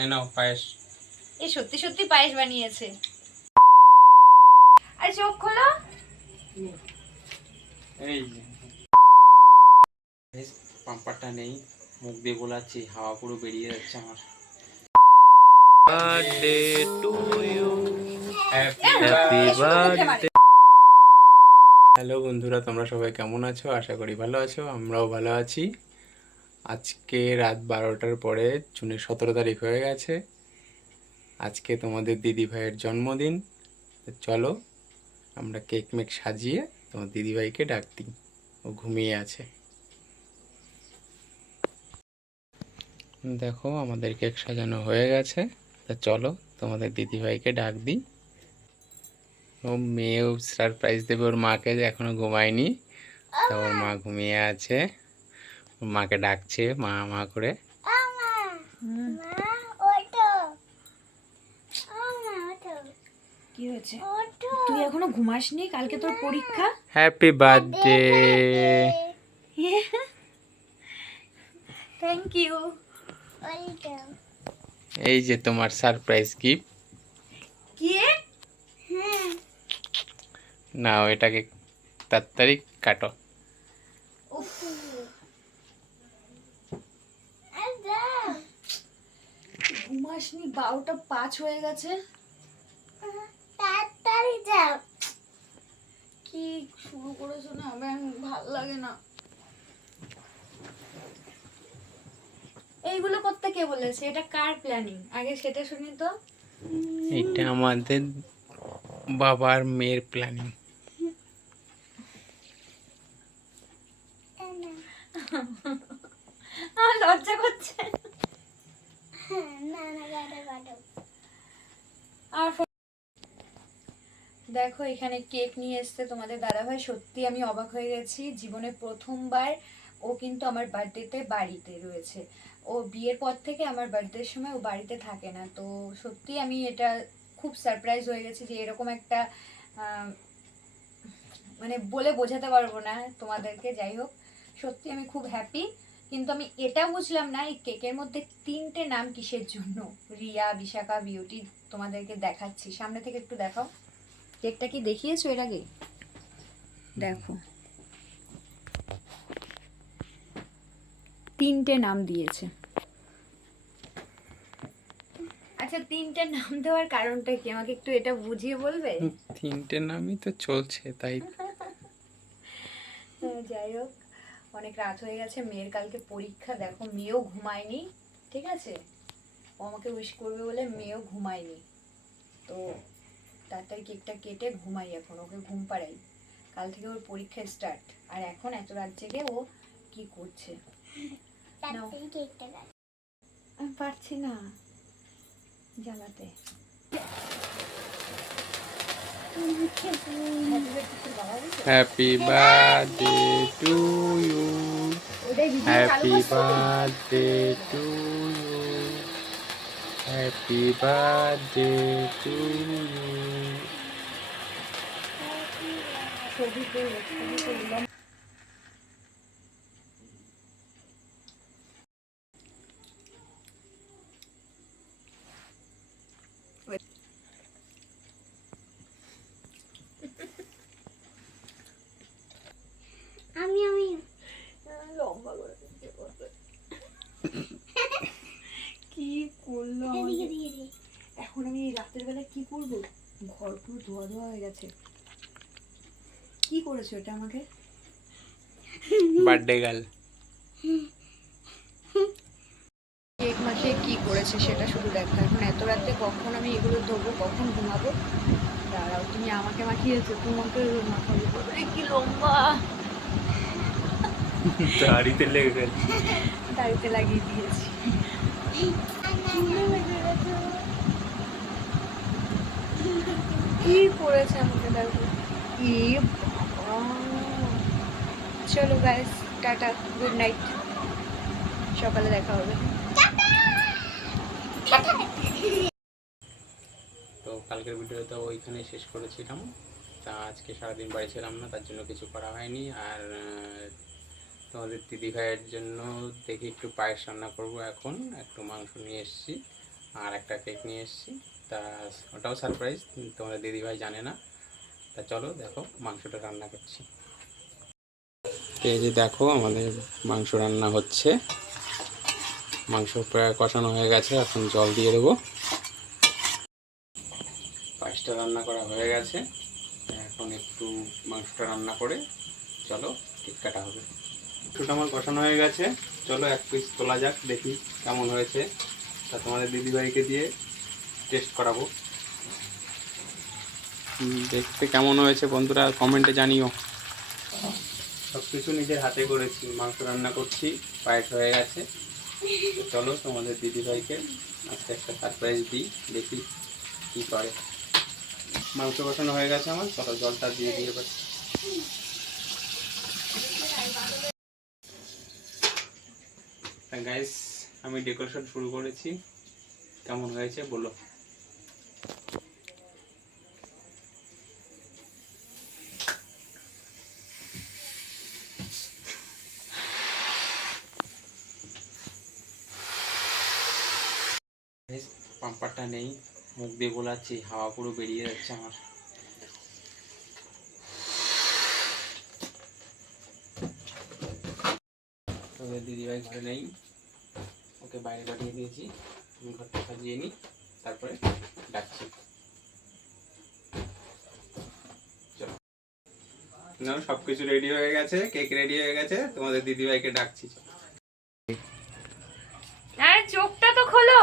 এই নাও পায়েস। এই সত্যি সত্যি পায়েস বানিয়েছে। আর চোখ খোলো। এই পাম্পারটা নেই, মুখ দিয়ে বোলাচ্ছি, হাওয়া পুরো বেরিয়ে যাচ্ছে আমার। Birthday to you, happy birthday. Hello বন্ধুরা, তোমরা সবাই কেমন আছো? আশা করি ভালো আছো, আমরাও ভালো আছি। আজকে রাত 12টার পরে জুনের 17 তারিখ হয়ে গেছে। আজকে তোমাদের দিদি ভাইয়ের জন্মদিন। তো চলো আমরা কেক মেক সাজিয়ে তোমার দিদি ভাইকে ডাক দিই। ও ঘুমিয়ে আছে। দেখো আমাদের কেক সাজানো হয়ে গেছে। তা চলো তোমাদের দিদি ভাইকে ডাক দিই। ও মেয়েও সারপ্রাইজ দেবে ওর মাকে, যে এখনো ঘুমায়নি। তা ওর মা ঘুমিয়ে আছে, ওর মাকে ডাকছে মা মা করে। কি হয়েছে? তুই এখনো ঘুমাসনি? কালকে তোর পরীক্ষা। Happy birthday. Thank you. এই যে তোমার সারপ্রাইজ গিফট। কি? নাও এটাকে তাড়াতাড়ি কাটো। ঘুমাসনি, 12টা 5 হয়ে গেছে। তাড়াতাড়ি যাও। কি শুরু করেছো না? আমার ভালো লাগে না। এইগুলো করতে কে বলেছে? এটা কার প্ল্যানিং? আগে সেটা শুনি তো। এটা আমাদের বাবার মেয়ের প্ল্যানিং। আমার লজ্জা করছে। আর দেখো এখানে কেক নিয়ে এসেছে তোমাদের দাদাভাই। সত্যি আমি অবাক হয়ে গেছি, জীবনে প্রথমবার ও কিন্তু আমার বার্থডেতে বাড়িতে রয়েছে। ও বিয়ের পর থেকে আমার বার্থডের সময় ও বাড়িতে থাকে না। তো সত্যি আমি এটা খুব সারপ্রাইজ হয়ে গেছি যে এরকম একটা মানে বলে বোঝাতে পারবো না তোমাদেরকে। যাই হোক, সত্যি আমি খুব হ্যাপি। কিন্তু আমি এটা বুঝলাম না এই কেকের মধ্যে 3টে নাম কিসের জন্য। রিয়া, বিশাখা, বিউটি। তোমাদেরকে দেখাচ্ছি, সামনে থেকে একটু দেখাও। কেকটা কি দেখিয়েছো এর আগে? দেখো 3টে নাম দিয়েছে। আচ্ছা 3টে নাম দেওয়ার কারণটা কি আমাকে একটু এটা বুঝিয়ে বলবে? 3টে নামই তো চলছে তাই। যাই হোক, অনেক রাত হয়ে গেছে, মেয়ের কালকে পরীক্ষা। দেখো মেয়েও ঘুমায়নি, ঠিক আছে? ও আমাকে উইশ করবে বলে মেয়েও ঘুমায়নি। তো তাড়াতাড়ি কেকটা কেটে ঘুমাই, এখন ওকে ঘুম পাড়াই। কাল থেকে ওর পরীক্ষা স্টার্ট, আর এখন এত রাত জেগে ও কি করছে? আমি পারছি না জ্বালাতে। Happy birthday to you, happy birthday to you, happy birthday to you. আমি লম্বা করে কি করলো এখন? আমি রাতের বেলা কি করবো? ঘর পুরো ধোয়া ধোয়া হয়ে গেছে। কি করেছো এটা আমাকে? Birthday girl. কেক মাখিয়ে কি করেছে সেটা শুধু দেখো। এখন এত রাতে কখন আমি এগুলো ধোবো, কখন ঘুমাবো? দাঁড়াও, তুমি আমাকে মাখিয়েছো, তোমাকে মাখাবো। কি লম্বা! দাড়িতে লেগে গেল। দাড়িতে লাগিয়ে দিয়েছি। কি করেছে আমাকে দেখো। এ বাবা! চলো গাইস, টাটা, গুড নাইট, সকালে দেখা হবে। তো কালকের ভিডিওটা ওইখানে শেষ করেছিলাম। তা আজকে সারাদিন বাড়ি ছিলাম না, তার জন্য কিছু করা হয়নি। আর তোমাদের দিদি ভাইয়ের জন্য দেখি একটু পায়েস রান্না করবো। এখন একটু মাংস নিয়ে এসেছি, আর একটা কেক নিয়ে এসেছি, তা ওটাও সারপ্রাইজ, তোমাদের দিদিভাই জানে না। তা চলো দেখো মাংসটা রান্না করছি। এই যে দেখো আমাদের মাংস রান্না হচ্ছে, মাংস প্রায় কষানো হয়ে গেছে, এখন জল দিয়ে দেবো। পায়েসটা রান্না করা হয়ে গেছে, এখন একটু মাংসটা রান্না করে চলো কেক কাটা হবে। মাংসটা আমার কষানো হয়ে গেছে, চলো এক পিস তোলা যাক, দেখি কেমন হয়েছে। তা তোমাদের দিদিভাইকে দিয়ে টেস্ট করাবো, দেখতে কেমন হয়েছে বন্ধুরা কমেন্টে জানিও। সব কিছু নিজের হাতে করেছি, মাংস রান্না করছি, পায়েস হয়ে গেছে। তো চলো তোমাদের দিদিভাইকে আজকে একটা সারপ্রাইজ দিই, দেখি কী করে। মাংস কষানো হয়ে গেছে আমার, চলো জলটা দিয়ে দিয়ে পাচ্ছি। গাইস আমি ডেকোরেশন শুরু করেছি, কেমন হয়েছে বলো। পাম্পারটা নেই, মুখ দিয়ে বোলাচ্ছি, হাওয়া পুরো বেরিয়ে যাচ্ছে আমার। তবে দিদিভাই ঘরে নেই, ওকে বাইরে পাঠিয়ে দিয়েছি, আমি ঘরটা সাজিয়ে নিই, তারপরে ডাকছি। চলো না, সব কিছু রেডি হয়ে গেছে, কেক রেডি হয়ে গেছে, তোমাদের দিদিভাইকে ডাকছি। আরে চোখটা তো খোলো।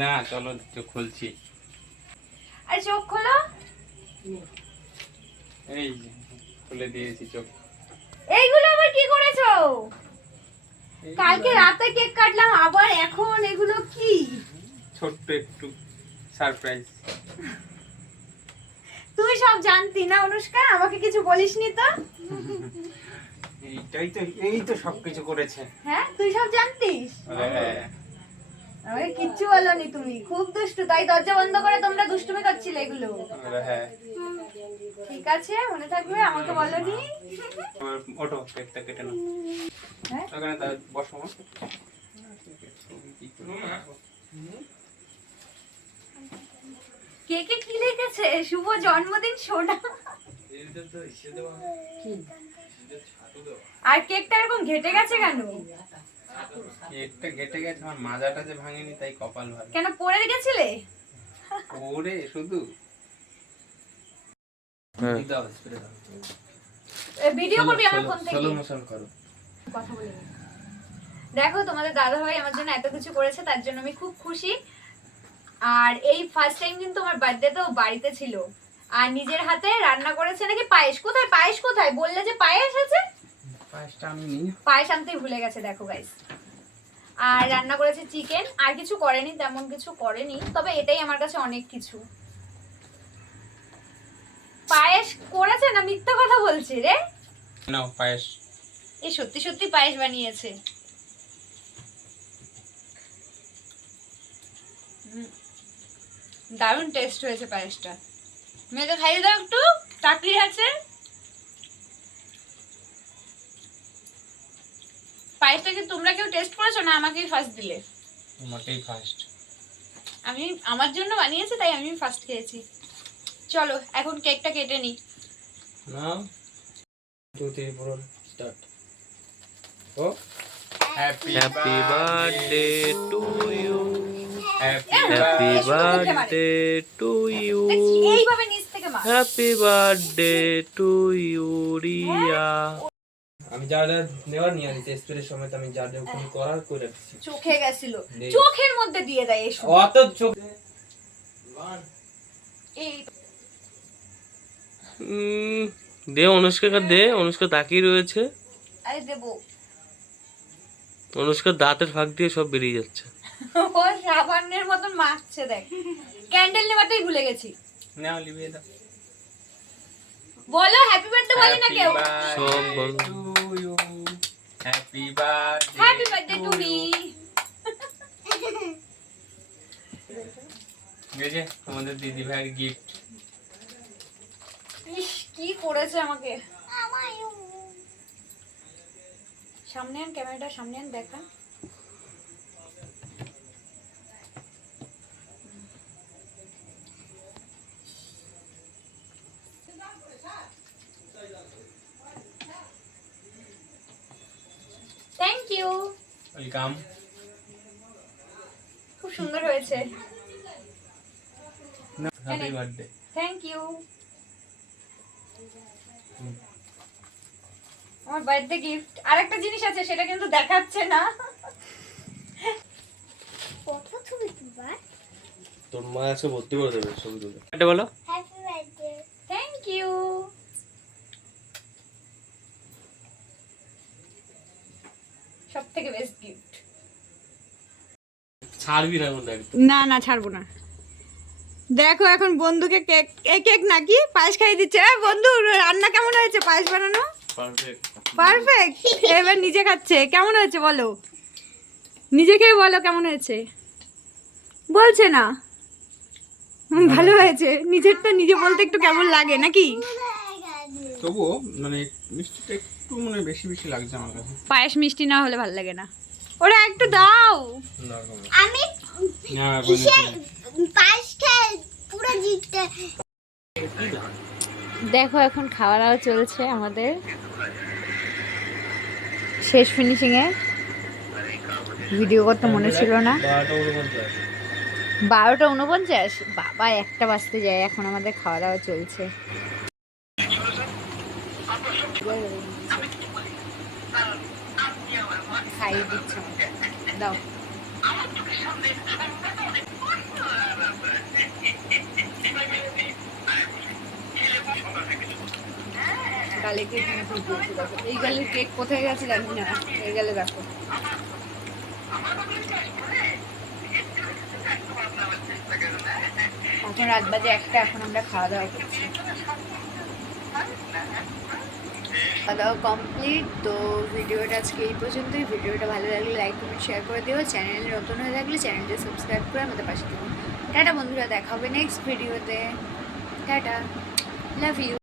না চলো চোখ খুলছি, আরে চোখ খোলো। এই যে, খুলে দিয়েছি চোখ। এইগুলো আবার কি করেছো? কালকে রাতে কেক কাটলাম, আবার এখন এগুলো কি? ছোট্ট একটু সারপ্রাইজ। তুই সব জানতি না অনুষ্কা, আমাকে কিছু বলিসনি তো? এই তো সবকিছু করেছে। হ্যাঁ তুই সব জানতিস? হ্যাঁ। আমাকে কিচ্ছু বলনি তুমি, খুব দুষ্টু, তাই দরজা বন্ধ করে তোমরা দুষ্টুমি করছিলে এগুলো। হ্যাঁ ঠিক আছে মনে থাকবে, আমাকে বলনি। ওঠো, কেকটা কেটে নাও। হ্যাঁ ওখানে তা বসো। কেকে কি লিখেছে? শুভ জন্মদিন সোনা। আর কেকটা এরকম ঘেটে গেছে কেন? কেকটা ঘেটে গেছে, আমার মাজাটা যে ভাঙেনি তাই কপাল ভালো। কেন পড়ে গেছিলে? ওরে শুধু ভিডিও করবি আমার ফোন থেকে? স্লো মোশন করো। কথা বলি। দেখো তোমাদের দাদা ভাই আমার জন্য এত কিছু করেছে, তার জন্য আমি খুব খুশি। আর এই ফার্স্ট টাইম কিন্তু আমার বার্থডে তো বাড়িতে ছিল, আর নিজের হাতে রান্না করেছে নাকি পায়েস। কোথায় পায়েস? কোথায় বললে যে পায়েস আছে? পায়েসটা আমি নিই। পায়েস আনতেই ভুলে গেছে, দেখো গাইস। আর রান্না করেছে চিকেন, আর কিছু করেনি, তেমন কিছু করেনি, তবে এটাই আমার কাছে অনেক কিছু। পায়েস করেছে না মিথ্যা কথা বলছে রে? নাও পায়েস। এই সত্যি সত্যি পায়েস বানিয়েছে। দারুণ টেস্ট হয়েছে পায়েসটা। মেয়েকে খাইয়ে দাও একটু, চাকরি আছে। পায়েসটা কি তোমরা কেউ টেস্ট করেছো না আমাকেই ফার্স্ট দিলে? তোমাকেই ফার্স্ট। আমি আমার জন্য বানিয়েছি তাই আমি ফার্স্ট খেয়েছি। চলো এখন কেকটা কেটে নি। নাও 2 3 4 স্টার্ট। ও happy birthday to you, happy birthday to you, এইভাবে নিচ থেকে মার। Happy birthday to you Riya. আমি যা যা নেওয়ার নিয়ে আনিছি স্প্রের সময়, আমি যা যা ওখানে করার করে রাখছি। চোখে গেছিল, চোখের মধ্যে দিয়ে দেয় এসব। অত চোখ এই দে অনুষ্কাকে দে, অনুষ্কা তাকিয়ে রয়েছে। আরে দেবো। অনুষ্কার দাঁতের ফাঁক দিয়ে সব বেরিয়ে যাচ্ছে। ও সাবানের মতন মাখছে, দেখ। ক্যান্ডেল নেওয়াটাই ভুলে গেছি। নাও লিভিয়ে দাও। বলো হ্যাপি বার্থডে বলে না কেউ? সব বল। Happy birthday, happy birthday to me. এই যে তোমাদের দিদি ভাইয়ের গিফট। ইস কি করেছে আমাকে। সামনে আন ক্যামেরাটা, সামনে আন, দেখা। ইউ। ওয়েলকাম। খুব সুন্দর হয়েছে। Happy birthday. Thank you. আমার বার্থডে গিফট। আরেকটা জিনিস আছে, সেটা কিন্তু দেখাচ্ছে না। তোর মা আছে ভর্তি করে দেবে ছবি তুলে। এটা বলো। Thank you. সব থেকে বেস্ট গিফট। ছাড়বি না কোনটা একদম। না না, ছাড়বো না। দেখো এখন বন্ধুকে কেক, এই কেক নাকি পায়েস খাইয়ে দিচ্ছে। বন্ধু রান্না কেমন হয়েছে? পায়েস বানানো পারফেক্ট। পারফেক্ট। এবার নিজে খাচ্ছে, কেমন হয়েছে বলো, নিজে খেয়ে বলো কেমন হয়েছে। বলছে না। ভালো হয়েছে। নিজেরটা নিজে বলতে একটু কেমন লাগে নাকি? তবুও মানে মিষ্টিটা একটু মানে বেশি বেশি লাগছে আমার কাছে। পায়েস মিষ্টি না হলে ভালো লাগে না। ওরা একটু দাও। আমি না পায়েস খেয়ে পুরো জিততে। দেখো এখন খাওয়া দাওয়া চলছে আমাদের, শেষ ফিনিশিং এ। ভিডিও করতে মনে ছিল না। 12:49। বাবা 1টা বাজতে যায়, এখন আমাদের খাওয়া দাওয়া চলছে। খাইয়ে দিচ্ছে আমাকে। দাও। গালে কেক নিয়ে দিয়েছি, দেখো। এই গালের কেক কোথায় গেছে জানি না। এই গালে দেখো। এখন রাত বাজে 1টা, এখন আমরা খাওয়া দাওয়া করছি। খাওয়া দাওয়া কমপ্লিট। তো ভিডিওটা আজকে এই পর্যন্তই। ভিডিওটা ভালো লাগলে লাইক কমেন্ট শেয়ার করে দিও। চ্যানেলে নতুন হয়ে থাকলে চ্যানেলটা সাবস্ক্রাইব করে আমাদের পাশে থাকুন। টাটা বন্ধুরা, দেখা হবে নেক্সট ভিডিওতে। Tata, love you.